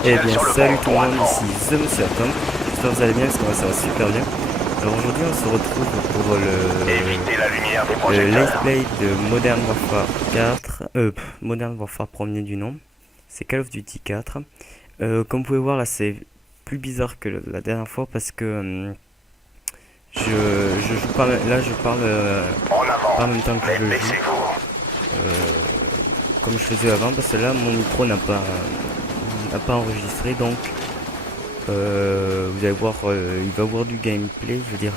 Eh bien salut tout le monde, ici The Monsieur Atom. J'espère que vous allez bien, parce que moi ça va super bien. Alors aujourd'hui on se retrouve pour le let's play de Modern Warfare 4, Modern Warfare premier du nom. C'est Call of Duty 4. Comme vous pouvez voir là, c'est plus bizarre que la dernière fois parce que je joue pas, là je parle pas en même temps que je joue, comme je faisais avant, parce que là mon micro n'a pas enregistré, donc vous allez voir, il va y avoir du gameplay, je veux dire,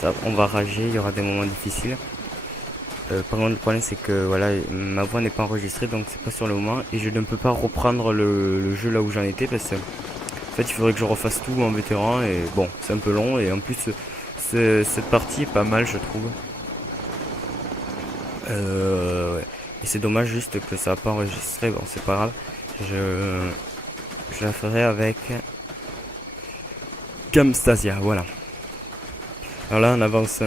ça, on va rager, il y aura des moments difficiles. Par contre le problème c'est que voilà, ma voix n'est pas enregistrée, donc c'est pas sur le moment, et je ne peux pas reprendre le jeu là où j'en étais, parce que en fait il faudrait que je refasse tout en vétéran, et bon c'est un peu long, et en plus cette partie est pas mal je trouve. Ouais. Et c'est dommage juste que ça n'a pas enregistré, bon c'est pas grave, je la ferai avec Camstasia, voilà. Alors là on avance,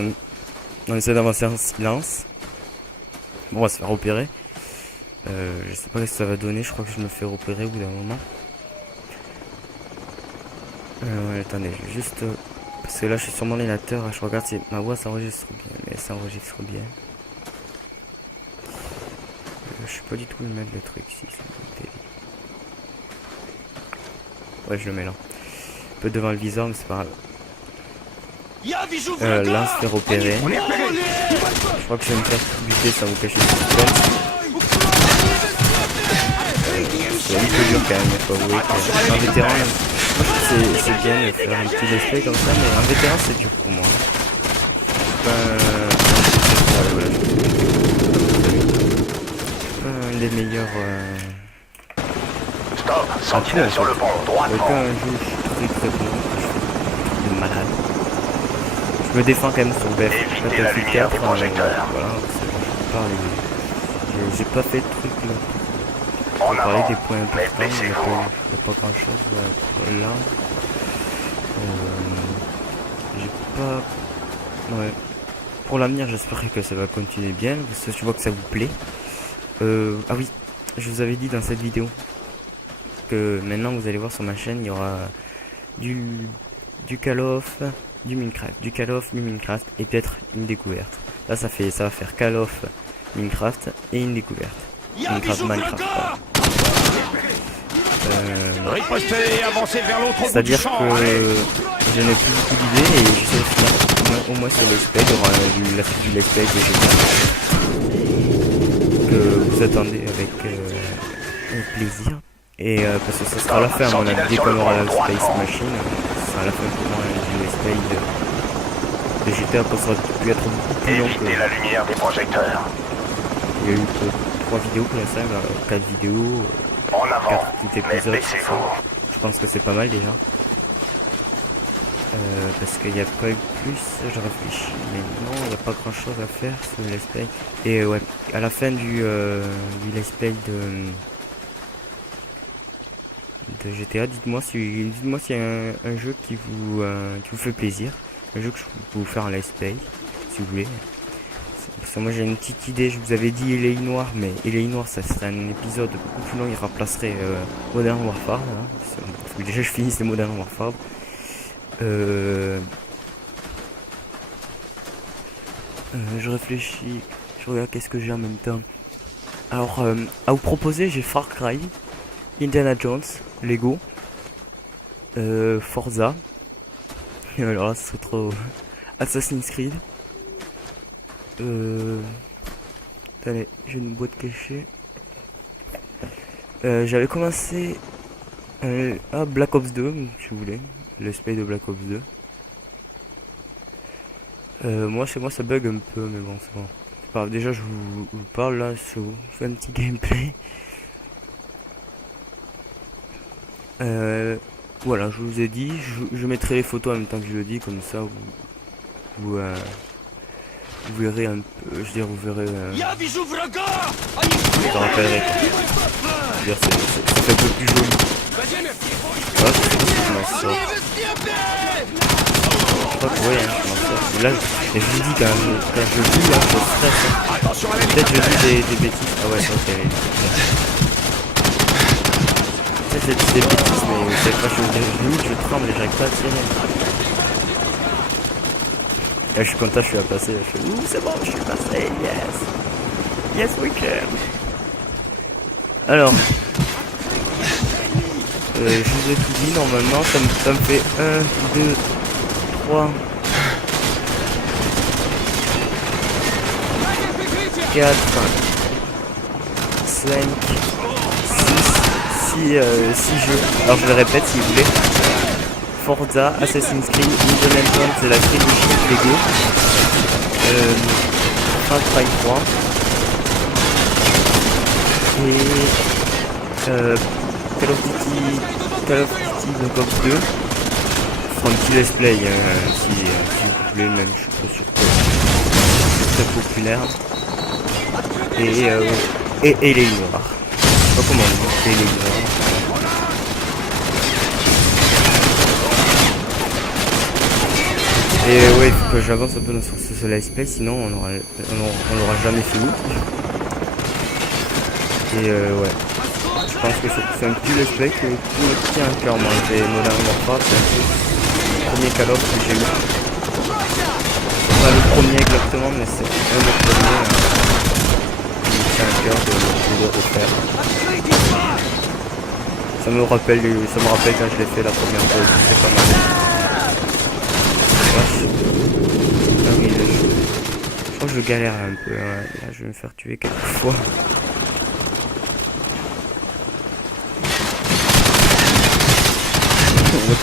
on essaie d'avancer en silence. Bon, on va se faire opérer. Je sais pas ce que ça va donner, je crois que je me fais repérer au bout d'un moment. Attendez, je vais juste... parce que là je suis sur mon ordinateur, je regarde si ma voix s'enregistre bien, mais ça enregistre bien. Je sais pas du tout où mettre le truc ici. Ouais, je le mets là. Un peu devant le viseur, mais c'est pas grave. Là, on se fait repérer. Je crois que je vais me faire buter sans vous cacher le suspense. C'est un peu dur quand même, il faut avouer que un vétéran, c'est bien de faire un petit display comme ça, mais un vétéran c'est dur pour moi. Un des meilleurs... Stop, sentinelle sur le pont, droit. Quand un jeu je suis très bon, je suis de malade. Je me défends quand même sur Battlefield 4, voilà, j'ai pas fait de truc là. On va parler des points importants, il n'y a pas grand chose là. J'ai pas... Ouais. Pour l'avenir j'espère que ça va continuer bien, parce que je vois que ça vous plaît. Ah oui, je vous avais dit dans cette vidéo que maintenant vous allez voir sur ma chaîne, il y aura du Call of, du Minecraft, du Call of, du Minecraft et peut-être une découverte. Là ça va faire Call of, Minecraft et une découverte. Minecraft. C'est-à-dire que je n'ai plus beaucoup d'idées et je sais finir au moins sur le spec, il y aura du let's play de GTA que vous attendez avec plaisir. Et parce que ça sera à la fin, on a dit qu'on aura la Space Machine, ça sera à la fin pour moi du let's play de GTA, parce que ça aurait pu être beaucoup plus long que... la lumière des projecteurs. Il y a eu 3 vidéos pour l'instant, 4 vidéos, 4 petits épisodes. Je pense que c'est pas mal déjà. Parce qu'il n'y a pas eu plus, je réfléchis, mais non, il n'y a pas grand chose à faire sur le let's play. Et ouais, à la fin du let's play de GTA, dites-moi s'il y a un jeu qui vous fait plaisir, un jeu que je peux vous faire un let's play, si vous voulez. Parce que moi j'ai une petite idée, je vous avais dit LA Noire, mais LA Noire ça serait un épisode beaucoup plus long, il remplacerait Modern Warfare, hein. Parce que déjà je finisse les Modern Warfare. Je réfléchis, je regarde qu'est-ce que j'ai en même temps. Alors à vous proposer, j'ai Far Cry, Indiana Jones, Lego, Forza, et alors là c'est trop... Assassin's Creed. Attendez, j'ai une boîte cachée. J'avais commencé Black Ops 2, si vous voulez, le spray de Black Ops 2. Moi chez moi ça bug un peu, mais bon c'est bon. C'est pas grave. Déjà je vous parle là, je vous fais un petit gameplay. Voilà, je vous ai dit, je mettrai les photos en même temps que je le dis, comme ça vous verrez un peu, je veux dire, vous verrez... je rappellerai quoi. Je veux dire, c'est un peu plus joli. Voilà, je m'en sors. Je crois que ouais, hein, je m'en sors. Là, je vous dis, quand je lis, là, je stresse. Hein. Peut-être je dis des bêtises. Ah ouais, ça c'est... Tu sais, j'ai dit des bêtises, mais c'est pas chose de limite, je tremble et j'arrive pas à tirer. Et je suis content, je suis à passer. Je fais ouh, c'est bon, je suis passé, yes! Yes, we can! Alors, je vous ai tout dit, normalement, ça me fait 1, 2, 3, 4, 5, 6 jeux. Alors je le répète si vous voulez. Forza, Assassin's Creed, Independent, c'est la trilogie Lego. Far Cry 3. Et Call of Duty Black Ops 2. Un petit let's play si vous voulez, même je suis pas sûr que c'est très populaire. Et les noirs. Je sais pas comment on dit, et les noirs. Et ouais, il faut que j'avance un peu sur ce let's play, sinon on l'aura jamais fini. Et ouais, je pense que c'est un petit let's play qui me tient à cœur, moi. C'est Modern Warfare, c'est un peu le premier Call of que j'ai eu. C'est pas le premier exactement, mais c'est un des premiers qui me tient à cœur de le refaire. Ça me rappelle quand je l'ai fait la première fois, c'est pas mal. Ah oui, je crois que je galère un peu, ouais. Là je vais me faire tuer quelques fois.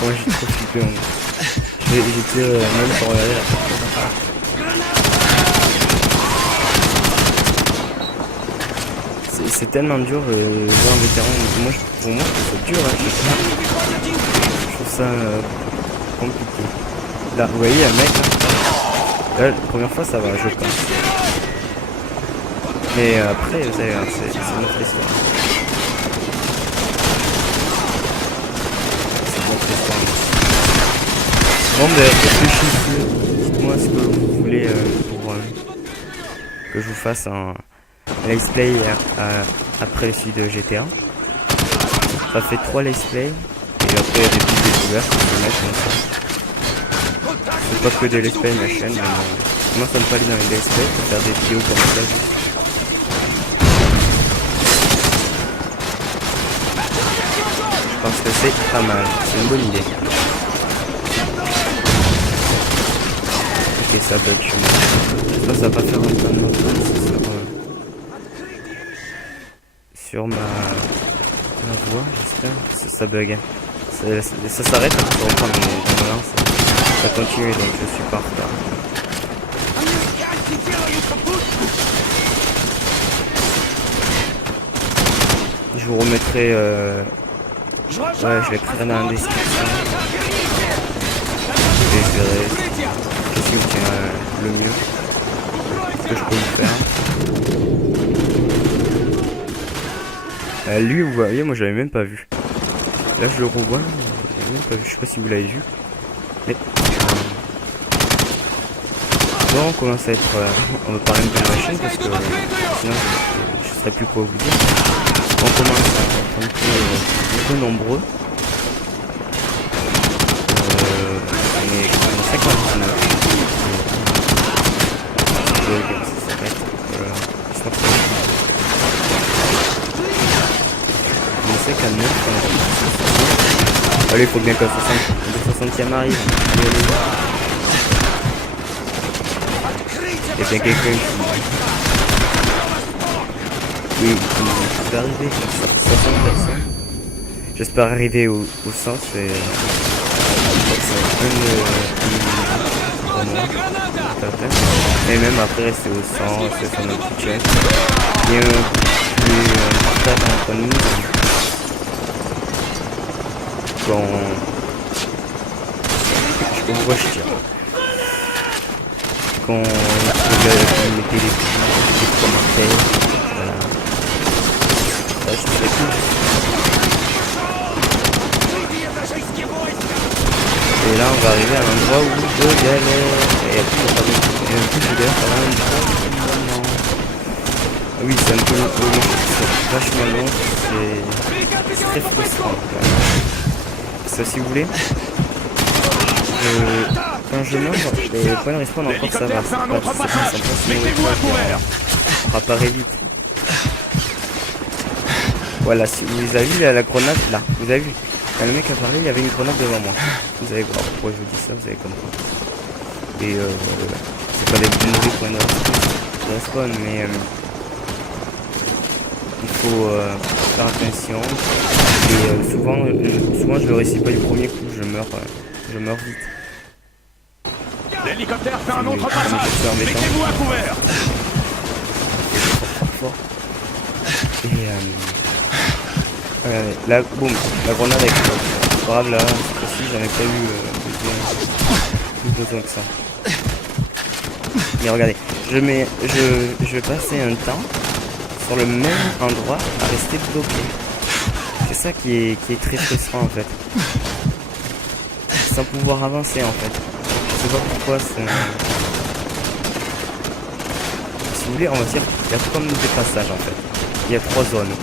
Comment j'ai trop flippé, j'étais même pour regarder la c'est tellement dur jouer en vétéran. Pour moi c'est dur, hein, je trouve ça compliqué. Là vous voyez un mec là, la première fois ça va, je pense, mais après vous allez voir, c'est une autre histoire. Bon, ben réfléchissez, dites-moi ce que vous voulez pour que je vous fasse un let's play après celui de GTA. Ça fait 3 let's play, et après il y a des petites découvertes que je vais mettre comme ça. C'est pas que des let's play ma chaîne, mais bon, moi ça me fait aller dans les let's play pour faire des vidéos comme ça juste. Je pense que c'est pas mal, c'est une bonne idée. Ok, ça bug chez moi. J'espère que ça va pas faire un peu de montage sur ma voix, j'espère. Ça bug. Ça s'arrête, on reprend mon lance. Ça continue, donc je suis pas en retard. Je vous remettrai ouais, je l'écrirai dans la description. Et je verrai qu'est-ce qui me tient le mieux, ce que je peux vous faire. Lui, vous voyez, moi j'avais même pas vu. Là je le revois, j'avais même pas vu. Je sais pas si vous l'avez vu, mais bon, on commence à être on va parler un peu de ma chaîne parce que sinon je serais plus quoi vous dire. On commence à être un peu nombreux. On est 59. Ça s'arrête. On est 59. Allez, il faut bien que le 60e arrive. Il y a bien quelqu'un qui... Oui, il va arriver, 60 personnes. J'espère arriver au 100, c'est et même après rester au 100, c'est faire notre petit check. Il y a un partage entre nous. Quand je sais pas pourquoi je tire. Quand on mettait les commentaires, voilà. Ça serait cool. Et là on va arriver à l'endroit où je galère. Et après on va un peu de galère par là. Ah oui, c'est un peu long, c'est vachement long. c'est très frustrant. Parce que si vous voulez, quand je meurs, les points de respawn encore ça va. C'est pas si mauvais que ça, on apparaît vite. Voilà, si vous avez vu la grenade là, vous avez vu. Quand le mec a parlé, il y avait une grenade devant moi. Vous allez voir pourquoi je vous dis ça, vous allez comprendre. Et c'est pas des mauvais points de respawn, mais il faut faire attention. Et souvent je le réussis pas du premier coup, je meurs vite. L'hélicoptère fait un autre passage. Mettez-vous à couvert. Fort. Et regardez, là, boum, la grenade avec c'est pas grave là, cette fois-ci j'en ai pas eu plus besoin que ça. Mais regardez, je vais passer un temps sur le même endroit à rester bloqué. C'est ça qui est très frustrant en fait. Sans pouvoir avancer en fait. Je sais pas pourquoi c'est... Si vous voulez, on va dire, il y a comme des passages en fait. Il y a 3 zones.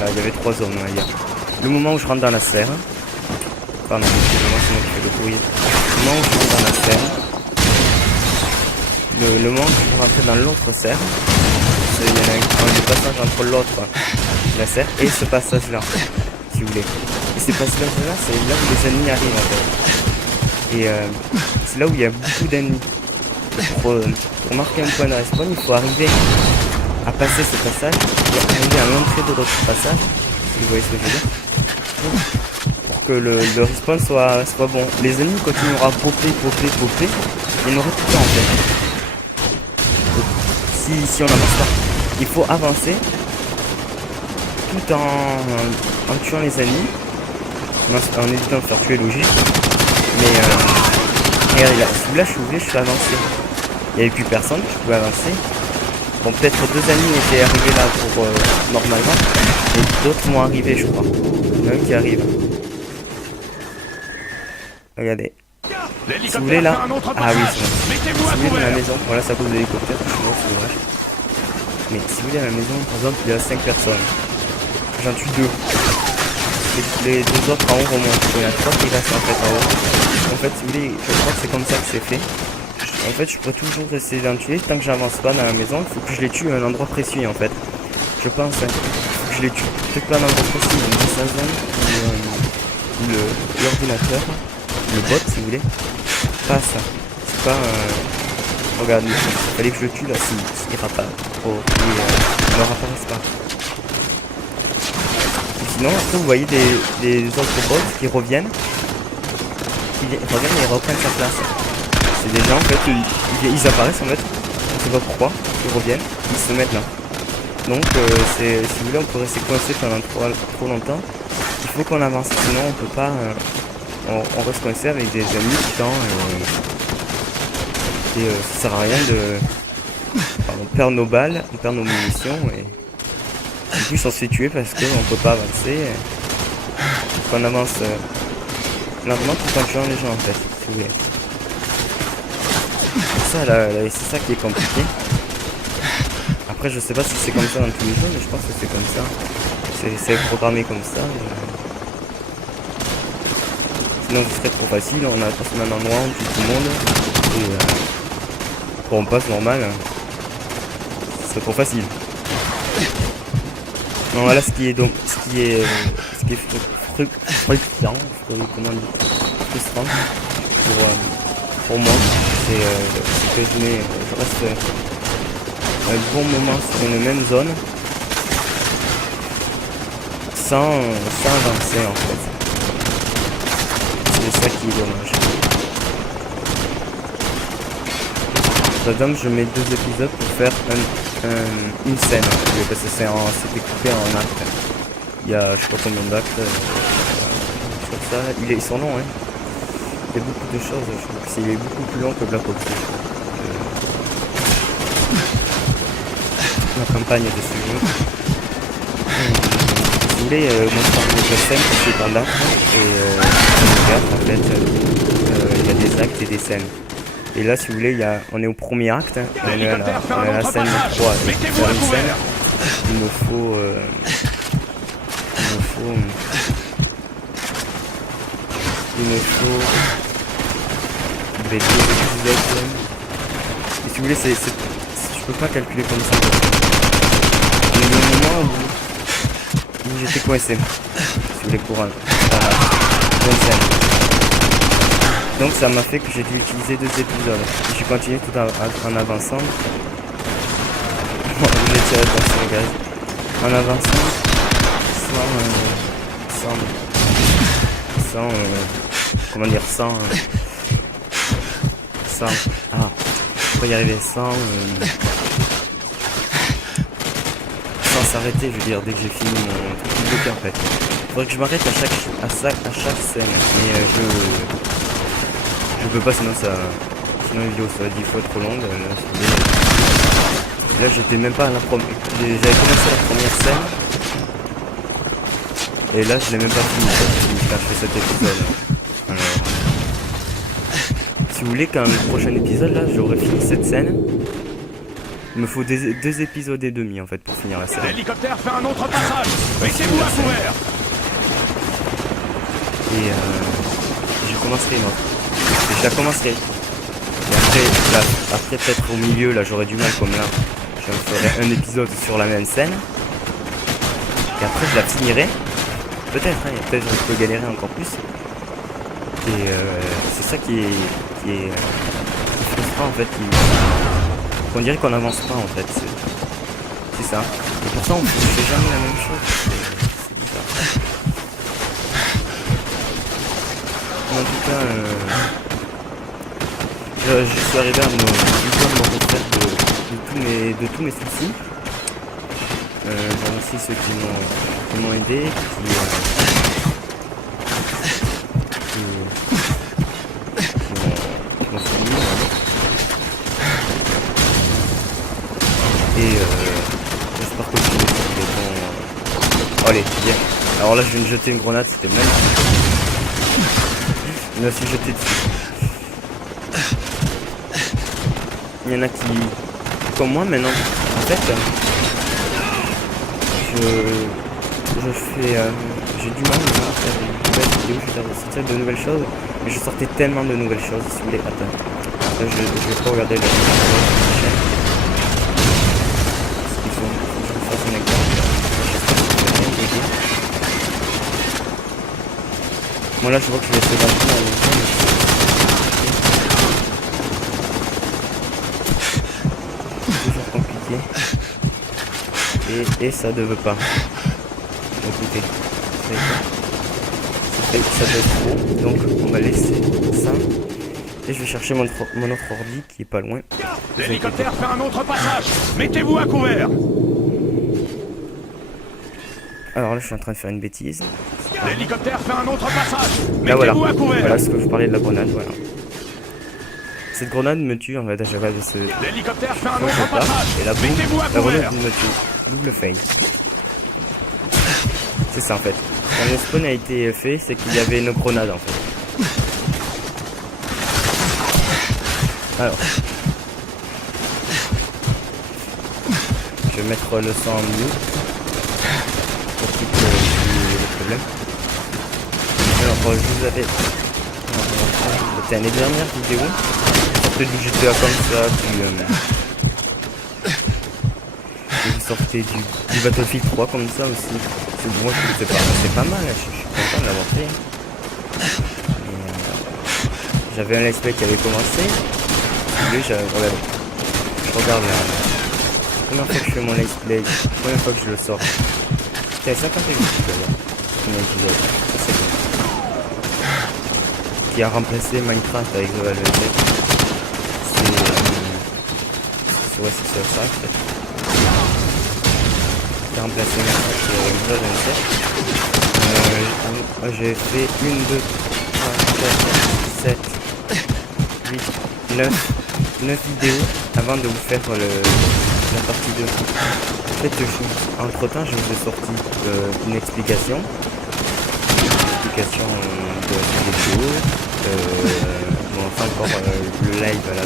Là, il y avait 3 zones, on va dire. Le moment où je rentre dans la serre. Pardon, excusez-moi, c'est moi qui fais le courrier. Le moment où je rentre dans la serre. Le moment où je vais rentrer dans l'autre serre. Il y en a un des passages entre l'autre, la serre, et ce passage-là, si vous voulez. Et ces passages-là, c'est là où les ennemis arrivent en fait. Et c'est là où il y a beaucoup d'ennemis. Pour marquer un point de respawn, il faut arriver à passer ce passage et arriver à l'entrée de l'autre passage, si vous voyez ce que je veux dire, pour que le respawn soit bon. Les ennemis continueront à popper, il y en aura tout le temps en fait. Si on avance pas, il faut avancer tout en tuant les ennemis, en évitant de faire tuer logique. Mais regardez là, celui-là je suis avancé. Il n'y avait plus personne, je pouvais avancer. Bon, peut-être 2 ennemis étaient arrivés là pour normalement, et d'autres vont arriver, je crois. Il y en a un qui arrive. Regardez. Si vous voulez là, ah oui, c'est bon. Si vous voulez dans la maison, voilà, ça cause de l'hélicoptère, c'est dommage. Mais si vous voulez à la maison, par exemple, il y a 5 personnes. J'en tue 2. Les 2 autres en haut remontent. Il y en a 3 qui restent en fait en haut. En fait, si vous voulez, je crois que c'est comme ça que c'est fait. En fait, je peux toujours essayer d'en tuer. Tant que j'avance pas dans la maison, il faut que je les tue à un endroit précis en fait. Je pense, hein. Il faut que je les tue. Peut-être pas à un endroit précis, mais dans sa zone où l'ordinateur, le bot si vous voulez, passe. C'est pas regarde, il fallait que je le tue là, s'il ira pas. Oh, il ne apparaisse pas. Et sinon, après vous voyez des autres bots qui reviennent. Ils reprennent sa place. C'est des gens en fait, ils apparaissent en fait. On sait pas pourquoi, ils reviennent, ils se mettent là. Donc si vous voulez, on peut rester coincé pendant trop longtemps. Il faut qu'on avance, sinon on peut pas. On reste coincé avec des amis tout le temps. Et ça sert à rien de... Enfin, on perd nos balles, on perd nos munitions et en plus on se fait tuer parce qu'on peut pas avancer. On avance lentement tout en tuant les gens en fait, si vous voulez. Ça là, c'est ça qui est compliqué. Après je sais pas si c'est comme ça dans tous les jeux, mais je pense que c'est comme ça. C'est programmé comme ça. Sinon ce serait trop facile, on a passé un endroit, on tue tout le monde. Et on passe normal, c'est trop facile. Non, voilà ce qui est frustrant pour moi, c'est que je reste un bon moment sur une même zone sans avancer en fait. C'est ça qui est dommage. Par exemple, je mets 2 épisodes pour faire une scène, parce que c'est découpé en actes. Il y a je sais pas combien d'actes, ça, ils sont longs, hein. Il y a beaucoup de choses, je trouve que c'est beaucoup plus long que Black Ops. La campagne de ce jeu. Si vous voulez, moi je parle de scènes c'est dans l'acte, et en fait, il y a des actes et des scènes. Et là, si vous voulez, on est au premier acte, on est à la scène 3. Pour faire une scène, il me faut me faut des 2 épisodes. Et si vous voulez, je peux pas calculer comme ça. Il y a eu un moment où j'étais coincé. Si vous voulez, pour une scène. Donc ça m'a fait que j'ai dû utiliser 2 épisodes. Et j'ai continué tout en avançant. J'ai tiré attention, guys. En avançant, faut y arriver sans s'arrêter, je veux dire, dès que j'ai fini mon truc de bloqué en fait. Faudrait que je m'arrête à chaque scène, mais je peux pas, sinon la vidéo serait 10 fois trop longue. Là j'étais même pas à la première, j'avais commencé la première scène, et là je l'ai même pas fini quand je fais cet épisode. Alors, si vous voulez qu'un prochain épisode, là j'aurais fini cette scène, il me faut 2 épisodes et demi en fait pour finir la scène. L'hélicoptère fait un autre passage. Mettez-vous à couvert. Et je commencerai une autre. Et je la commencerai. Et après peut-être au milieu, là j'aurais du mal comme là. Je me ferai un épisode sur la même scène. Et après je la finirai. Peut-être, hein, peut-être je peux galérer encore plus. Et c'est ça qui est frustrant en fait. On dirait qu'on n'avance pas en fait. C'est ça. Et pourtant on fait jamais la même chose. C'est bizarre. En tout cas, je suis arrivé à me retraire de tous mes soucis. Je remercie ceux qui m'ont aidé, qui m'ont suivi. Et j'espère que vous avez bon. Allez, bien. Alors là, je viens de jeter une grenade, c'était magnifique. Je me suis jeté dessus. Il y en a qui, comme moi maintenant, en fait, j'ai du mal à faire de nouvelles vidéos, je vais sortir de nouvelles choses, mais je sortais tellement de nouvelles choses, si vous voulez, attends, là, je vais pas regarder la chaîne, parce qu'il faut que je vous fasse un exemple, j'espère que vous allez aider. Moi là je vois que je vais essayer d'apprendre à l'école, c'est toujours compliqué, et ça ne veut pas. Écoutez, ça doit être trop, donc on va laisser ça, et je vais chercher mon autre ordi qui est pas loin. L'hélicoptère fait un autre passage. Mettez-vous à couvert. Alors là je suis en train de faire une bêtise. L'hélicoptère fait un autre passage. Là voilà, Mettez-vous à couvert. voilà ce que je parlais de la grenade, voilà. Cette grenade me tue en fait à chaque fois de ce... L'hélicoptère fait un autre passage. Et là, boum, Mettez-vous à la couvert. grenade me tue. Double fail. C'est ça en fait. Quand le spawn a été fait, c'est qu'il y avait une grenade en fait. Alors. Je vais mettre le son en mute. Pour qu'il y ait le problème. Alors, je vous avais... C'était les dernières vidéos. Sortez du GTA comme ça, vous sortez du Battlefield 3 comme ça aussi. Moi je trouve que c'est pas mal, je suis content de l'avoir fait. J'avais un let's play qui avait commencé. Je regarde là. La première fois que je fais mon let's play, la première fois que je le sors. C'était 50 épisodes. C'est bon. Qui a remplacé Minecraft avec The Valve. C'est ça en fait. Qui a remplacé Minecraft avec The Valve. J'ai fait 1, 2, 3, 4, 7, 8, 9 vidéos avant de vous faire la partie 2. En fait, entre temps, je vous ai sorti une explication de la vidéo. Bon, enfin encore le live là,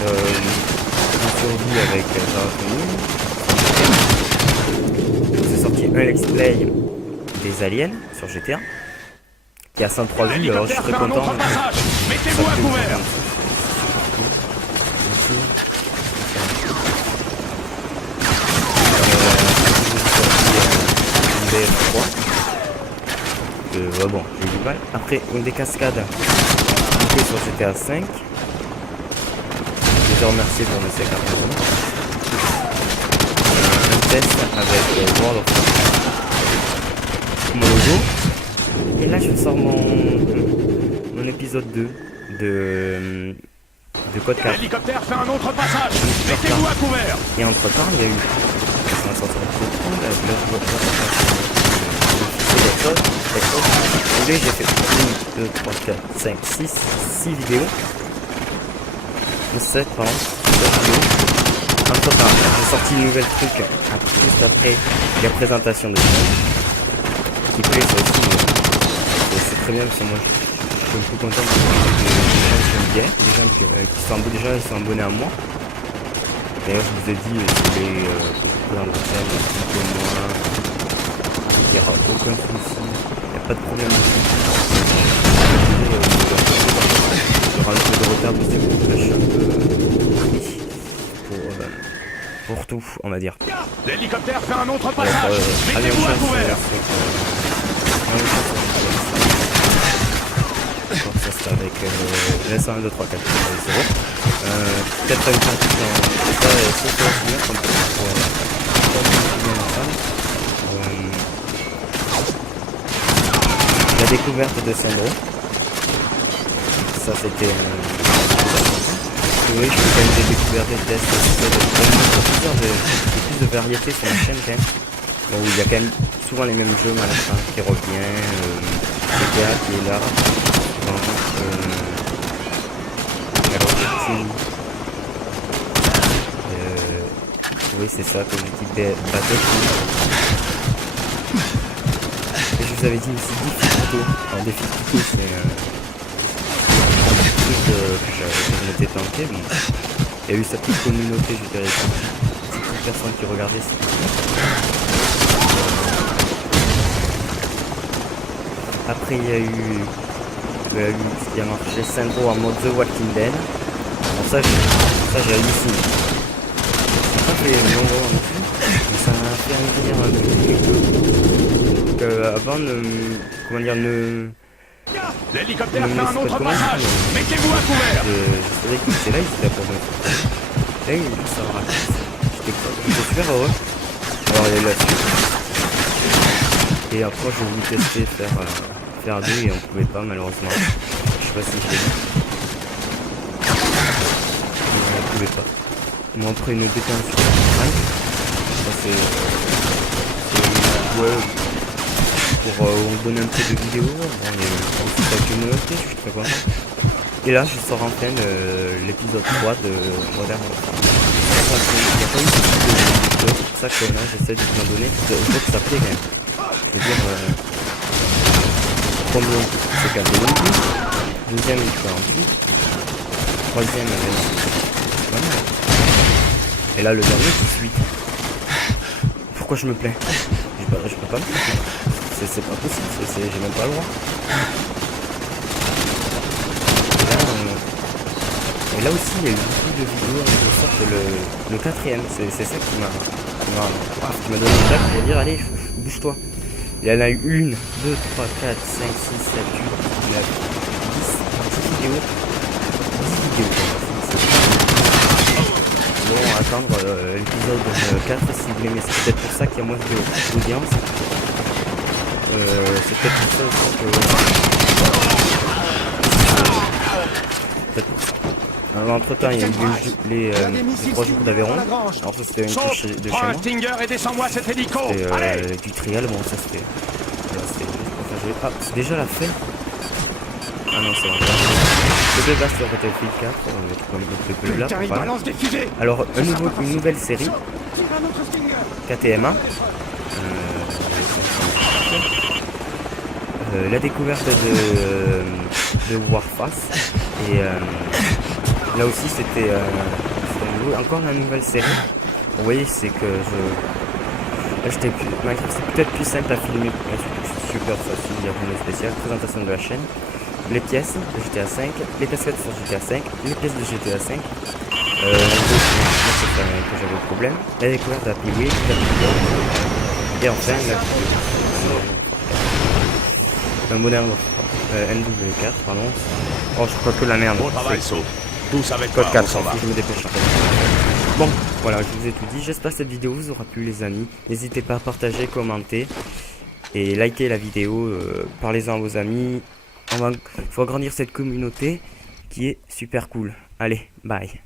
une survie avec je vous ai sorti un let's play des aliens sur GTA qui a 103 vues, alors je serais L'hélicoptère fait un content. autre passage. Mettez-vous à couvert. Bon, j'ai eu du mal. Après, une des cascades sur GTA 5. Je les ai remerciés pour me séquer un test avec World of Warcraft. Mon logo. Et là, je sors mon épisode 2 de Code 4. L'hélicoptère fait un autre passage. Mettez-vous à couvert. Et entre temps, il y a eu. On va sortir un peu de temps, là, j'ai fait 1, 2, 3, 4, 5, 6 vidéos. 7, pardon. 7 vidéos. Entre temps, j'ai sorti une nouvelle truc juste après la présentation de qui plaît ça aussi. C'est très bien parce que moi je suis beaucoup content des gens qui aiment bien, des gens qui sont abonnés à moi. D'ailleurs, je vous ai dit, je vais dans le channel un peu moins. Il n'y aura aucun souci, il n'y a pas de problème. Il y aura un peu de retard parce que je suis un peu pris pour tout, on va dire. L'hélicoptère fait un autre passage. Allez, Mettez-vous à couvert. Ça c'est avec la 1, 2, 3, 4, 0. Peut-être une partie dans ça et c'est bien comme la découverte de Sandro. Ça c'était oui, je fais quand même des découvertes, des tests, plus de variété sur ma chaîne quand même. Bon, il y a quand même souvent les mêmes jeux, machin, qui revient, GTA qui est là. Oui, c'est ça, comme je dis, Battlefield. Et je vous avais dit aussi Difficulto. Alors, Difficulto, c'est un truc que je m'étais tenté. Bon. Il y a eu sa petite communauté, je dirais, cette personne qui regardait ça. Après, il y a eu ce qui a marché, Sandro en mode The Walking Dead. Bon, ça j'ai halluciné. C'est pas fait longtemps non plus, mais ça m'a fait un délire avant comment dire, l'hélicoptère fait un autre passage. Mettez-vous à couvert. Je savais qu'il était là, il était là pour moi. Là, ça va raconter. J'étais super heureux. Alors, il y a eu la suite. Et après, j'ai voulu tester faire 2 et on pouvait pas malheureusement. Je sais pas si je l'ai dit. Mais on pouvait pas. Moi après une détention sur 5. Ça c'est ouais, pour vous donner un peu de vidéo. Bon, il y a aussi la communauté, je suis très content. Et là je sors enfin l'épisode 3 de Modern Warfare. Il n'y a pas eu de vidéo, c'est pour ça que là j'essaie de vous en donner. Je vois que ça plaît quand même. Je veux dire premier c'est 4 de deuxième il fait 48, troisième voilà. Et là le dernier c'est 8. Pourquoi je me plains? Je peux pas me plaindre. C'est pas possible, j'ai même pas le droit. Et là aussi il y a eu beaucoup de vidéos de sorte le quatrième, c'est ça qui m'a donné une claque pour dire allez bouge-toi. Il y en a eu 1, 2, 3, 4, 5, 6, 7, 8, 9, 10 vidéos. 10 vidéos. Bon, on va attendre l'épisode 4 si vous l'aimez. C'est peut-être pour ça qu'il y a moins d'audience. C'est peut-être pour ça aussi que... Peut-être pour ça. Alors, entre temps, il y a eu les 3 jours d'Aveyron. Alors, ça c'était une touche de chez moi. C'était du trial. Bon, ça c'était. Ah, c'est déjà la fin. Ah non, c'est vrai. C'est de base sur Battlefield 4. On va mettre là. Alors, une nouvelle série. KTMA. La découverte de Warface. Et là aussi c'était encore une nouvelle série. Vous voyez, c'est que Minecraft c'est peut-être plus simple à filmer, mais surtout super facile, il n'y a rien de spécial. Présentation de la chaîne, les pièces de GTA 5, les casquettes sur GTA 5, les pièces de GTA 5, que j'avais le problème, la découverte d'Happy Wheel, et enfin la Modern Warfare, NW4, pardon. Oh, je crois que la merde. Bon travail, Saut. Tous avec Code moi, 4, on s'en va. si je me dépêche. Bon, voilà, je vous ai tout dit. J'espère que cette vidéo vous aura plu, les amis. N'hésitez pas à partager, commenter et liker la vidéo. Parlez-en à vos amis. Il faut agrandir cette communauté qui est super cool. Allez, bye.